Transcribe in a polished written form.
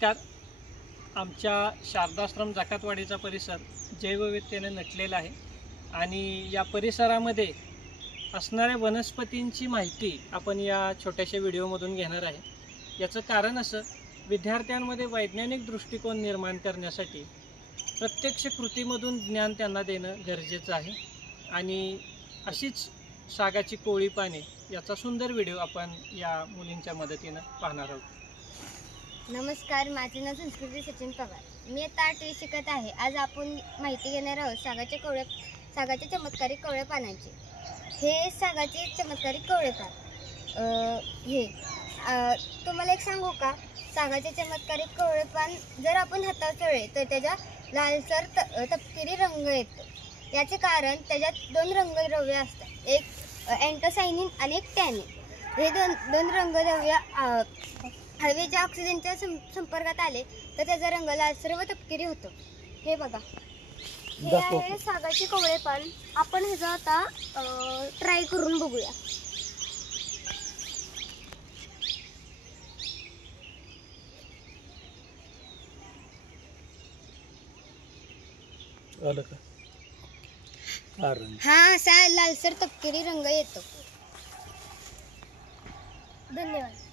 नमस्कार. आमच्या शारदाश्रम जाकातवाडीचा परिसर जैवविविधतेने नटलेला आहे आणि या परिसरामध्ये असणाऱ्या वनस्पतींची माहिती आपण या छोट्याशा व्हिडिओमधून घेणार आहे. याचं कारण असं, विद्यार्थ्यांमध्ये वैज्ञानिक दृष्टिकोन निर्माण करण्यासाठी प्रत्यक्ष कृतीमधून ज्ञान त्यांना देणं गरजेचं आहे आणि अशीच सागाची कोवळी पाने याचा सुंदर व्हिडिओ आपण या मुलींच्या मदतीनं पाहणार आहोत. नमस्कार, माझे नाव संस्कृती सचिन पवार. मी आता 8वी शिकत आहे. आज आपण माहिती घेणार आहोत सागाचे चमत्कारिक कोवळे पानांची. हे सागाचे चमत्कारिक कोवळे पान तुम्हाला एक सांगू का? सागाचे चमत्कारिक कोवळे पान जर आपण हातावर चोळले तर त्याच्या लालसर तपकिरी रंग येतो. याचे कारण त्याच्यात 2 रंगद्रव्य असतात, एक अँथोसायनिन आणि एक टॅनिन. हे दोन रंगद्रव्य हवेच्या ऑक्सिजनच्या संपर्कात आले तर त्याचा रंग लालसर व तपकिरी होतो. हे बघा, हे आहे सागाचे कोवळे पान. आपण ह्याचं आता ट्राय करून बघूया. हा असा लालसर तपकिरी रंग येतो. धन्यवाद.